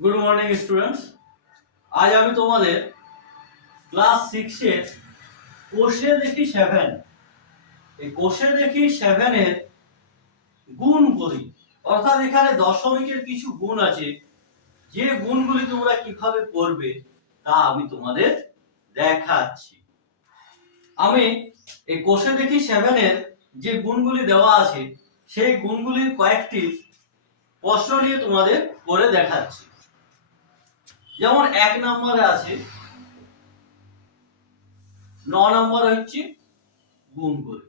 Good morning students আজ আমি তোমাদের ক্লাস সিক্সের কোষে দেখি সেভেন এই কোষে দেখি সেভেনের গুণ করি অর্থাৎ এখানে দশমিকের কিছু গুণ আছে। যে গুণগুলি তোমরা কীভাবে করবে তা আমি তোমাদের দেখাচ্ছি। আমি এই কোষে দেখি সেভেনের যে গুণগুলি দেওয়া আছে, সেই গুণগুলির কয়েকটি প্রশ্ন নিয়ে তোমাদের করে দেখাচ্ছি। যেমন এক নম্বরে আছে, ন নম্বর হচ্ছে গুণ করে।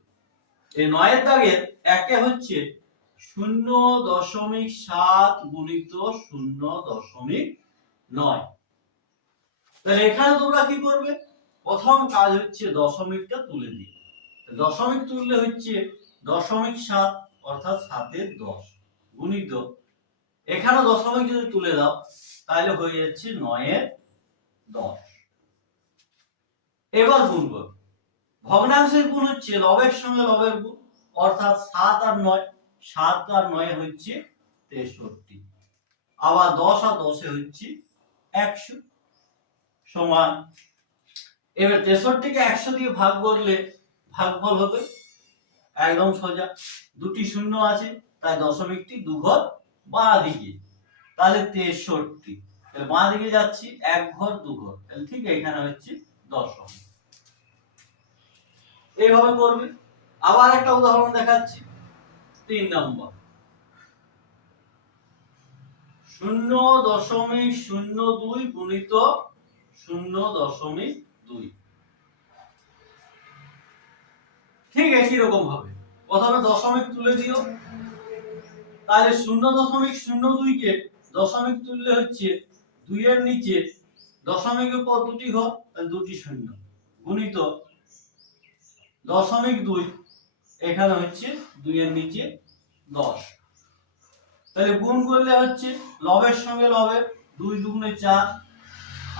এই নয়ের দাগের একে হচ্ছে শূন্য দশমিক সাত গুণিত শূন্য দশমিক নয়। তাহলে এখানে তোমরা কি করবে? প্রথম কাজ হচ্ছে দশমিকটা তুলে দিই দশমিক তুললে হচ্ছে দশমিক সাত, অর্থাৎ সাতের দশ গুণিত এখানে দশমিক যদি তুলে দাও, তাহলে হয়ে যাচ্ছে নয়ের দশ। এবার গুণ করো। ভগ্নাংশের গুণ হচ্ছে লবের সঙ্গে লবের গুণ, অর্থাৎ সাত আর নয়, সাত আর নয় হচ্ছে তেষট্টি। আবার দশ আর দশে হচ্ছে একশো সমান। এবার তেষট্টিকে একশো দিয়ে ভাগ করলে ভাগফল হবে। একদম সোজা। দুটি শূন্য আছে, তাই দশমিকটি দুঘর বাঁ দিকে তাহলে তেষট্টি। তাহলে বাঁ দিকে যাচ্ছি, এক ঘর, দু ঘর। তাহলে ঠিক এখানে হচ্ছে দশম। এইভাবে করবে। আবার একটা উদাহরণ দেখাচ্ছি। তিন নম্বর। শূন্য দশমিক শূন্য দুই গুণিত শূন্য দশমিক দুই। ঠিক একই রকম হবে। প্রথমে দশমিক তুলে দিও। তাহলে শূন্য দশমিক শূন্য দুইকে দশমিক তুললে হচ্ছে দুইয়ের নিচে দশমিকের পর দুটি ঘর, তাহলে দুটি শূন্য। গুণিত দশমিক দুই, এখানে হচ্ছে দুইয়ের নিচে দশ। তাহলে গুণ করলে হচ্ছে লবের সঙ্গে লবের দুই দুগুণে চার,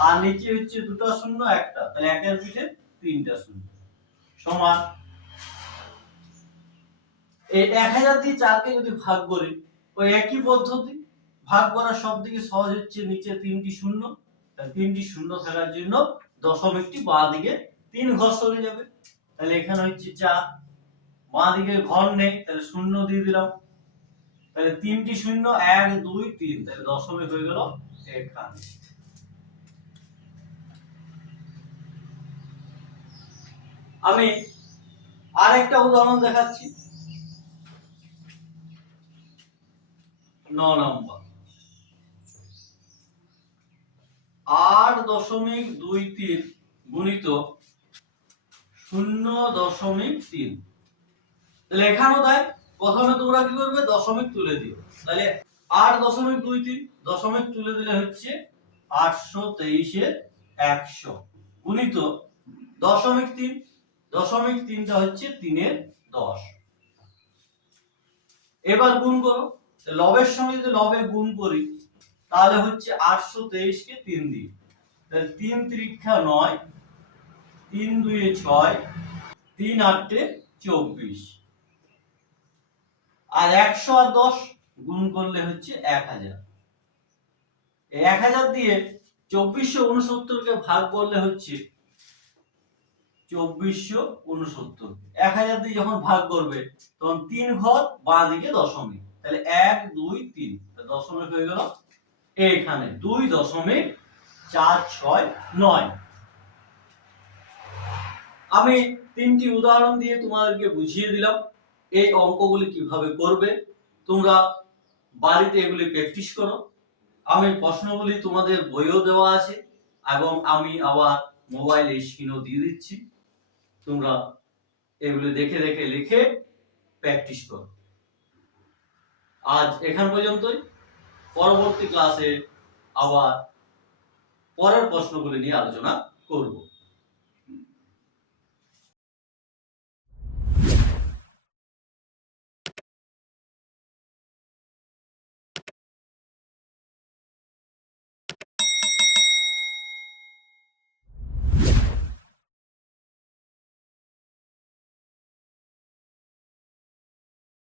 আর নিচে হচ্ছে দুটো শূন্য একটা, তাহলে একের পিঠে তিনটা শূন্য। সমান এই এক হাজার দিয়ে চারকে যদি ভাগ করি ওই একই পদ্ধতি, ভাগ করার সব থেকে সহজ হচ্ছে নিচে তিনটি শূন্য তিনটি শূন্য থাকার জন্য দশমিকটি বাঁ দিকে তিন ঘর সরে যাবে। তাহলে এখানে হচ্ছে চার বাঁ দিকে ঘর নেই, তাহলে শূন্য দিয়ে দিলাম। তাহলে তিনটি শূন্য, এক, দুই, তিন, তাহলে দশমিক হয়ে গেল এখানে আমি আরেকটা উদাহরণ দেখাচ্ছি। নম্বর আট দশমিক দুই তিন গুণিত শূন্য দশমিক তিন। এখানেও তাই, প্রথমে তোমরা কি করবে? দশমিক তুলে দিও। তাহলে আট দশমিক দুই তিন, দশমিক তুলে দিলে হচ্ছে আটশো তেইশের একশো। গুণিত দশমিক তিন, দশমিক তিনটা হচ্ছে তিনের দশ। এবার গুণ করো। লবের সঙ্গে যদি লবে গুণ করি, তাহলে হচ্ছে আটশো তেইশকে তিন দিই। তাহলে তিন ত্রিক্ষা নয়, তিন দুয়ে ছয়, তিন আটটে চব্বিশ। আর একশো আর দশ গুণ করলে হচ্ছে এক হাজার। এক হাজার দিয়ে চব্বিশশো উনসত্তরকে ভাগ করলে হচ্ছে চব্বিশশো উনসত্তর। এক হাজার দিয়ে যখন ভাগ করবে, তখন তিন ঘর বাঁ দিকে দশমিক। তাহলে এক, দুই, তিন। দশমিক হয়ে গেল এখানে। দুই দশমিক চার, ছয়, নয়। আমি তিনটি উদাহরণ দিয়ে তোমাদেরকে বুঝিয়ে দিলাম এই অঙ্কগুলি কীভাবে করবে। তোমরা বাড়িতে এগুলি প্র্যাকটিস করো। আমি প্রশ্নগুলি তোমাদের বইও দেওয়া আছে এবং আমি আবার মোবাইলে স্ক্রিনও দিয়ে দিচ্ছি। তোমরা এগুলি দেখে দেখে লিখে প্র্যাকটিস করো। আজ এখান পর্যন্তই। পরবর্তী ক্লাসে আবার পরের প্রশ্নগুলি নিয়ে আলোচনা করব।